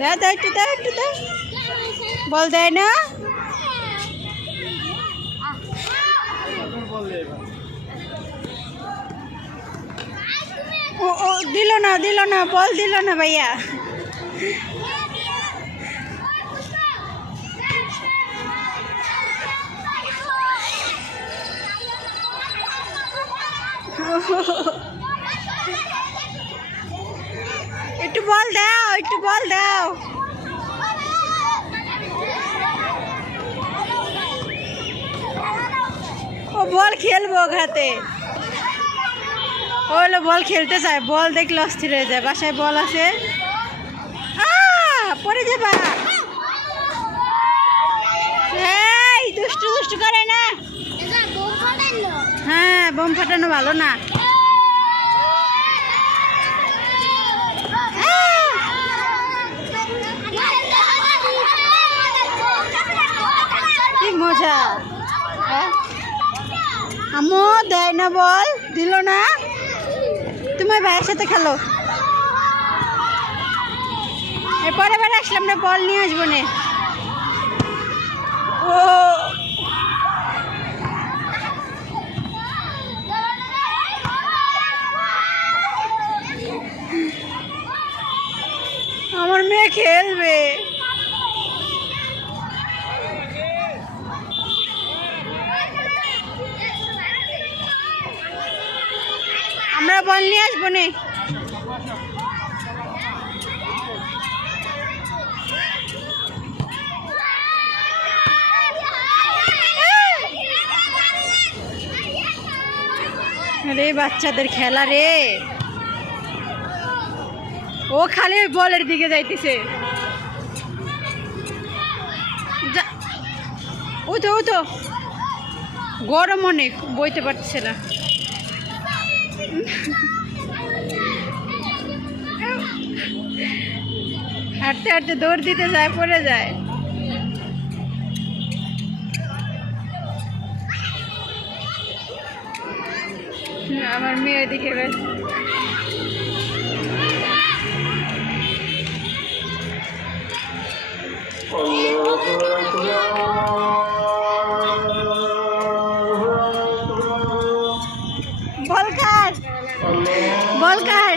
দাও দাও একটু দাও একটু দাও। বল দেয় না। ও ও দিল না বল দিল না ভাইয়া। একটু বল দাও একটু বল দাও। ও বল খেলবো ঘাতে। ও হলো বল খেলতে চায়, বল দেখলে অস্থির হয়ে যায়। বাসায় বল আছে, পরে যাবা। এই দুষ্টু দুষ্টু করে না। হ্যাঁ বোম ফাটানো ভালো না। কি মজা। আম্মু দেয় না বল, দিল না। তোমার ভাইয়ের সাথে খেলো। এরপরে বার আসলাম না, বল নিয়ে আসবো না। ও আমার মেয়ে খেলবে। আমরা বল নিয়ে আসবো না। আরে বাচ্চাদের খেলা রে। ও খালি বলের দিকে যাইতেছে। ও তো গরম অনেক, বইতে পারছে না। হাঁটতে হাঁটতে দৌড় দিতে যায়, পড়ে যায়। আমার মেয়ে দিকে বেশ বল কার।